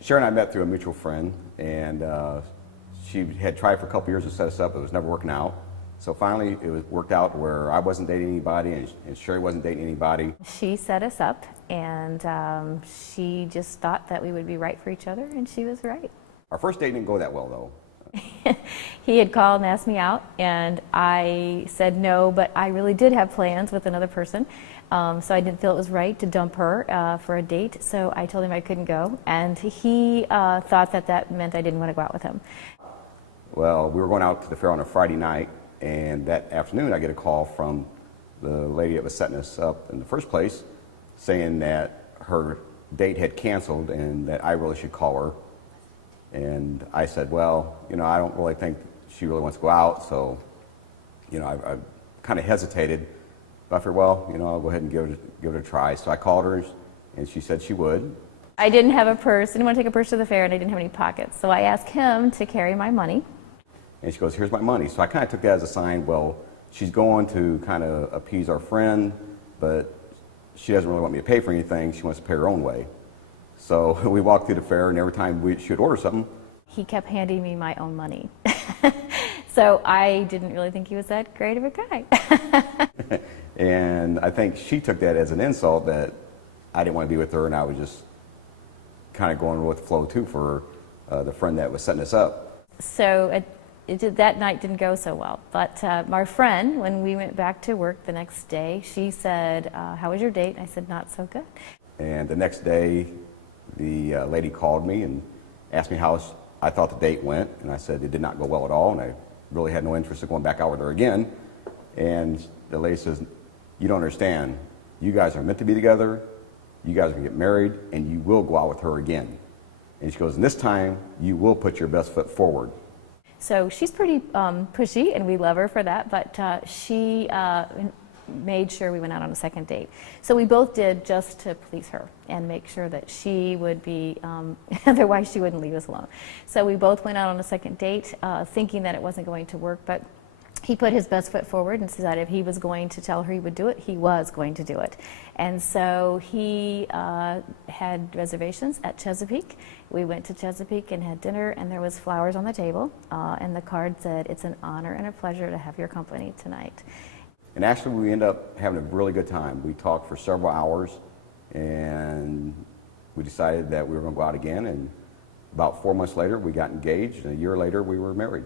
Sherry and I met through a mutual friend, and she had tried for a couple years to set us up. It was never working out. So finally, worked out where I wasn't dating anybody and Sherry wasn't dating anybody. She set us up, and she just thought that we would be right for each other, and she was right. Our first date didn't go that well, though. He had called and asked me out, and I said no, but I really did have plans with another person, so I didn't feel it was right to dump her for a date, so I told him I couldn't go, and he thought that that meant I didn't want to go out with him. Well, we were going out to the fair on a Friday night, and that afternoon I get a call from the lady that was setting us up in the first place, saying that her date had canceled and that I really should call her. And I said, well, I don't really think she really wants to go out, so, I kind of hesitated. But I figured, well, I'll go ahead and give it a try. So I called her, and she said she would. I didn't have a purse, didn't want to take a purse to the fair, and I didn't have any pockets. So I asked him to carry my money. And she goes, here's my money. So I kind of took that as a sign, well, she's going to kind of appease our friend, but she doesn't really want me to pay for anything. She wants to pay her own way. So we walked through the fair, and every time she would order something, he kept handing me my own money. So I didn't really think he was that great of a guy. And I think she took that as an insult that I didn't want to be with her, and I was just kind of going with the flow too for the friend that was setting us up. So that night didn't go so well. But my friend, when we went back to work the next day, she said, how was your date? I said, not so good. And the next day, the lady called me and asked me how I thought the date went, and I said it did not go well at all, and I really had no interest in going back out with her again. And the lady says, you don't understand. You guys are meant to be together. You guys are going to get married, and you will go out with her again. And she goes, and this time, you will put your best foot forward. So she's pretty pushy, and we love her for that, but she made sure we went out on a second date. So we both did just to please her and make sure that she would be, otherwise she wouldn't leave us alone. So we both went out on a second date thinking that it wasn't going to work, but he put his best foot forward and said that if he was going to tell her he would do it, he was going to do it. And so he had reservations at Chesapeake. We went to Chesapeake and had dinner, and there was flowers on the table, and the card said, it's an honor and a pleasure to have your company tonight. And actually, we ended up having a really good time. We talked for several hours, and we decided that we were going to go out again. And about 4 months later, we got engaged, and a year later, we were married.